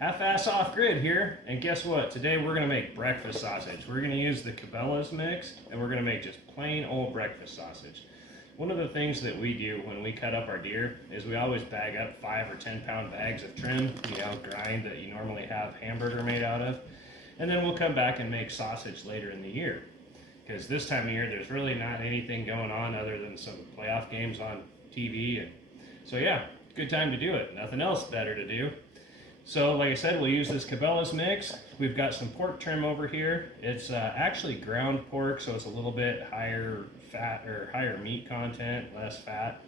Half-ass off-grid here, and guess what? Today we're going to make breakfast sausage. We're going to use the Cabela's mix, and we're going to make just plain old breakfast sausage. One of the things that we do when we cut up our deer is we always bag up 5 or 10 pound bags of trim, grind that you normally have hamburger made out of, and then we'll come back and make sausage later in the year. Because this time of year there's really not anything going on other than some playoff games on TV, and so yeah, good time to do it. Nothing else better to do. So like I said, we'll use this Cabela's mix. We've got some pork trim over here. It's actually ground pork, so it's a little bit higher fat or higher meat content, less fat.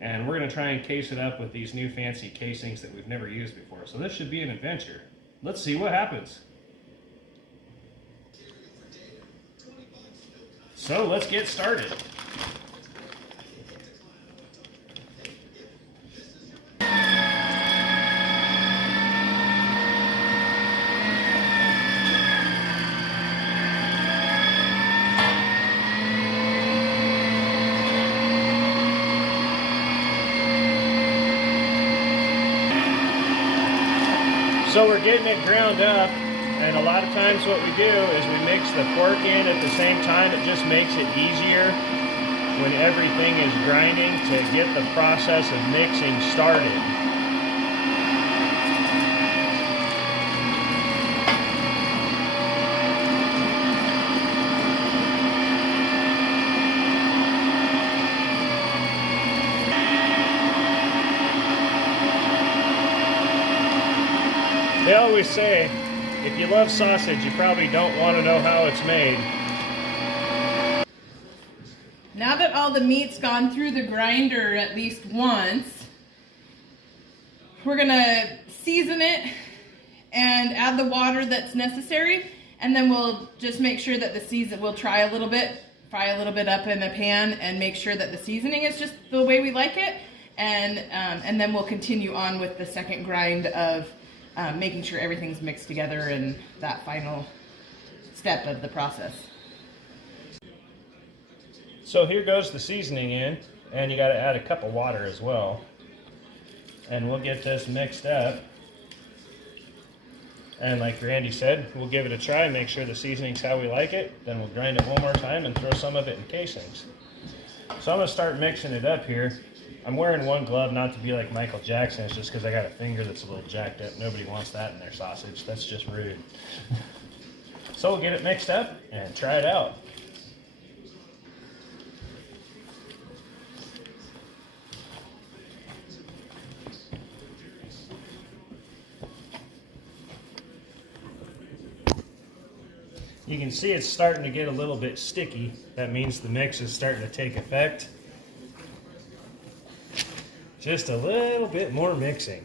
And we're gonna try and case it up with these new fancy casings that we've never used before. So this should be an adventure. Let's see what happens. So let's get started. So we're getting it ground up, and a lot of times what we do is we mix the pork in at the same time. It just makes it easier when everything is grinding to get the process of mixing started. They always say, if you love sausage, you probably don't want to know how it's made. Now that all the meat's gone through the grinder at least once, we're gonna season it and add the water that's necessary, and then we'll just make sure that we'll fry a little bit up in the pan and make sure that the seasoning is just the way we like it, and then we'll continue on with the second grind of making sure everything's mixed together and that final step of the process. So here goes the seasoning in, and you got to add a cup of water as well. And we'll get this mixed up. And like Randy said, we'll give it a try, make sure the seasoning's how we like it. Then we'll grind it one more time and throw some of it in casings. So I'm going to start mixing it up here. I'm wearing one glove, not to be like Michael Jackson. It's just because I got a finger that's a little jacked up. Nobody wants that in their sausage. That's just rude. So we'll get it mixed up and try it out. You can see it's starting to get a little bit sticky. That means the mix is starting to take effect. Just a little bit more mixing.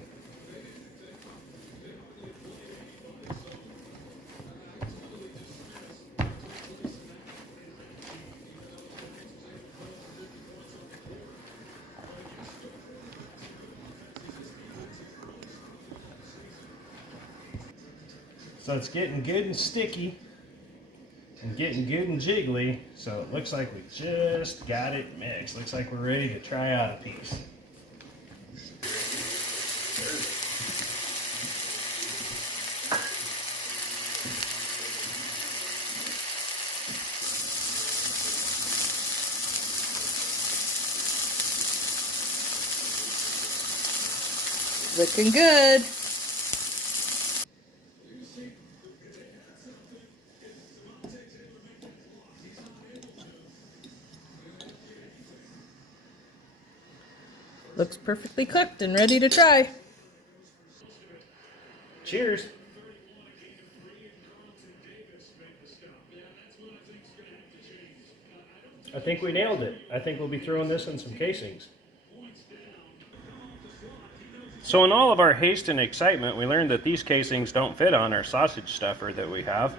So it's getting good and sticky and getting good and jiggly. So it looks like we just got it mixed. Looks like we're ready to try out a piece. Looking good. Looks perfectly cooked and ready to try. Cheers. I think we nailed it. I think we'll be throwing this in some casings. So in all of our haste and excitement, we learned that these casings don't fit on our sausage stuffer that we have.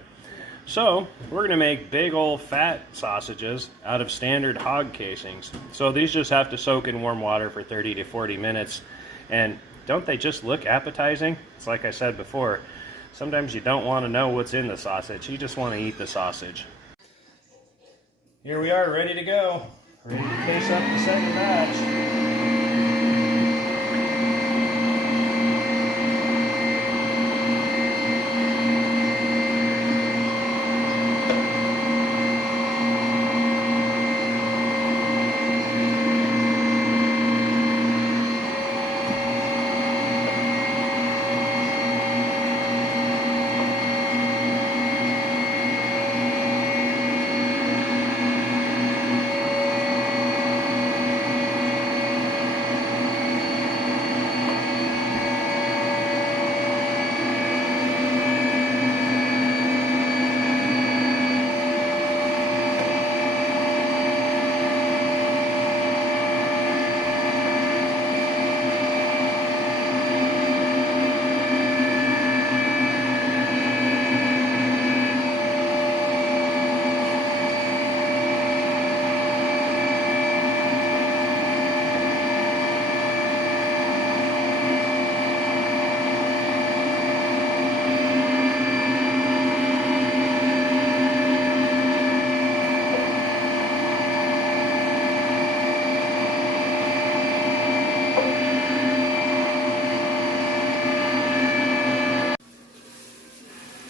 So we're going to make big old fat sausages out of standard hog casings. So these just have to soak in warm water for 30 to 40 minutes. And don't they just look appetizing? It's like I said before, sometimes you don't want to know what's in the sausage. You just want to eat the sausage. Here we are, ready to go. Ready to case up the second batch.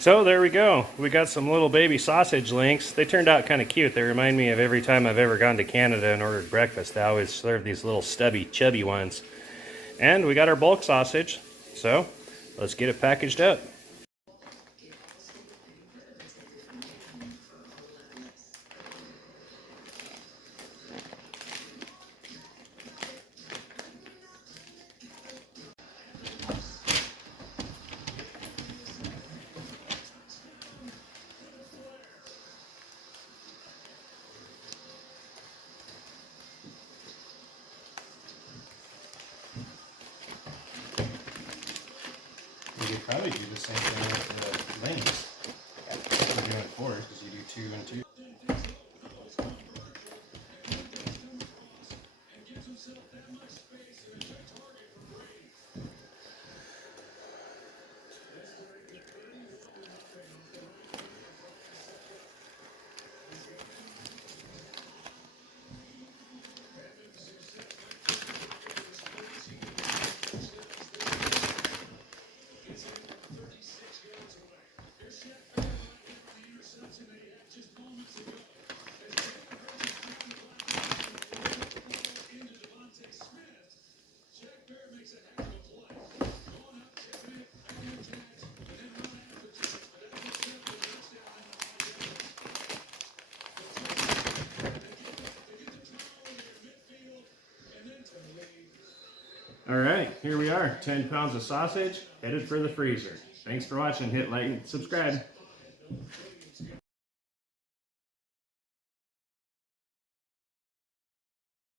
So there we go. We got some little baby sausage links. They turned out kind of cute. They remind me of every time I've ever gone to Canada and ordered breakfast. They always serve these little stubby, chubby ones. And we got our bulk sausage. So let's get it packaged up. You could probably do the same thing with the links. We're doing 4 because you do 2 and 2. All right, here we are, 10 pounds of sausage headed for the freezer. Thanks for watching. Hit like and subscribe.